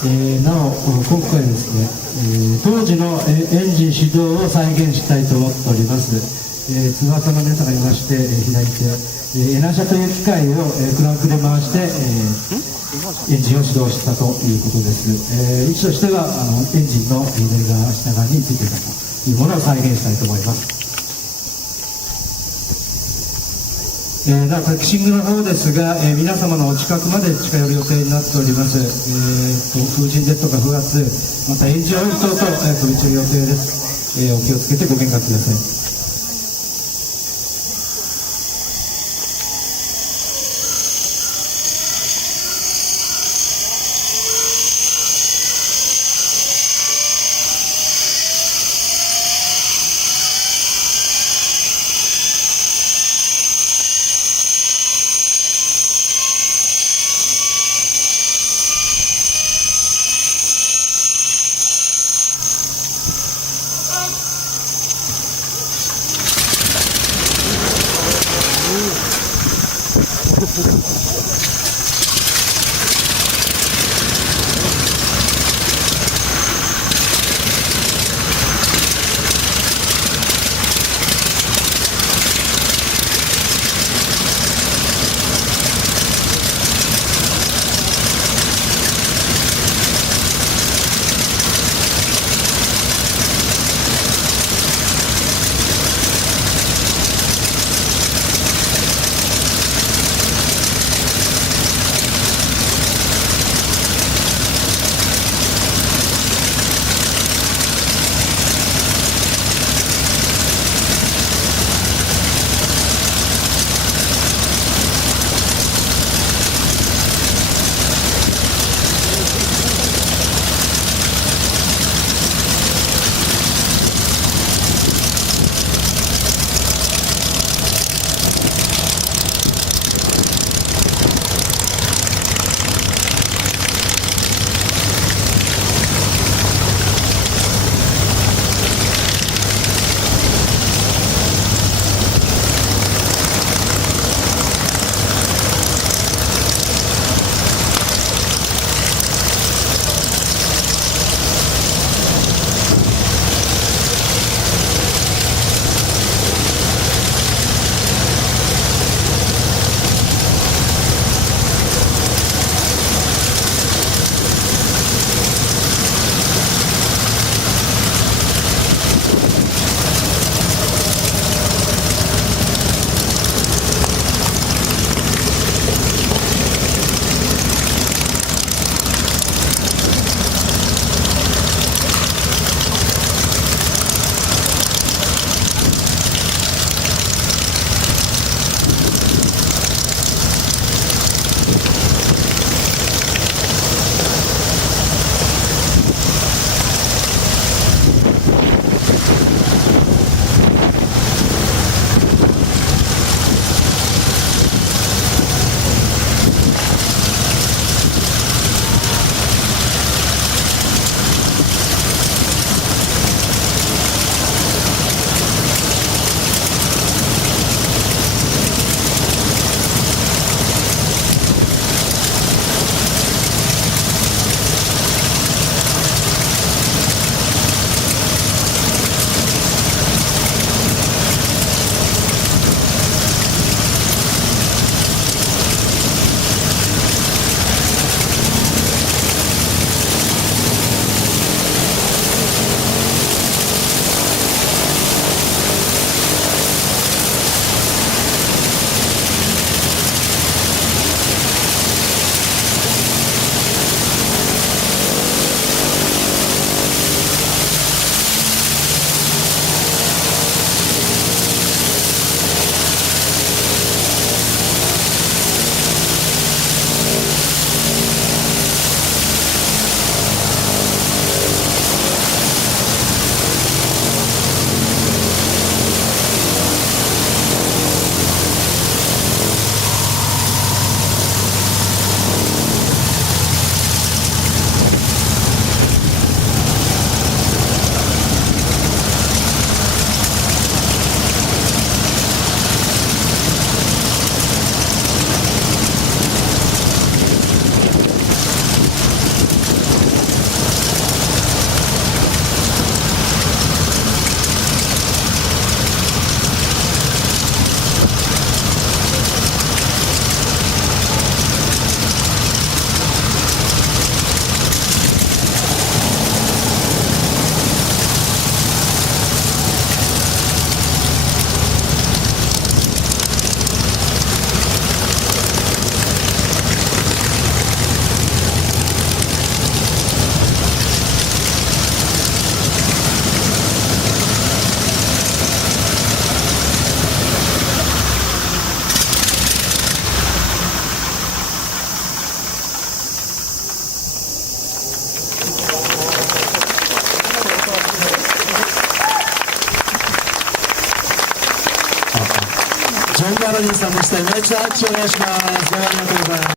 なお今回ですね、当時のエンジン始動を再現したいと思っております。ツアーの皆さんがいまして、左手、エナシャという機械を、クランクで回して、エンジンを始動したということです。位置としてはエンジンの左側下側についていたというものを再現したいと思います。なおタキシングの方ですが、皆様のお近くまで近寄る予定になっております。風神ですとか風圧、またエンジンオイル等々飛び散る予定です。お気をつけてご見学ください。マリンさんでした。今一度拍手お願いします。どうもありがとうございます。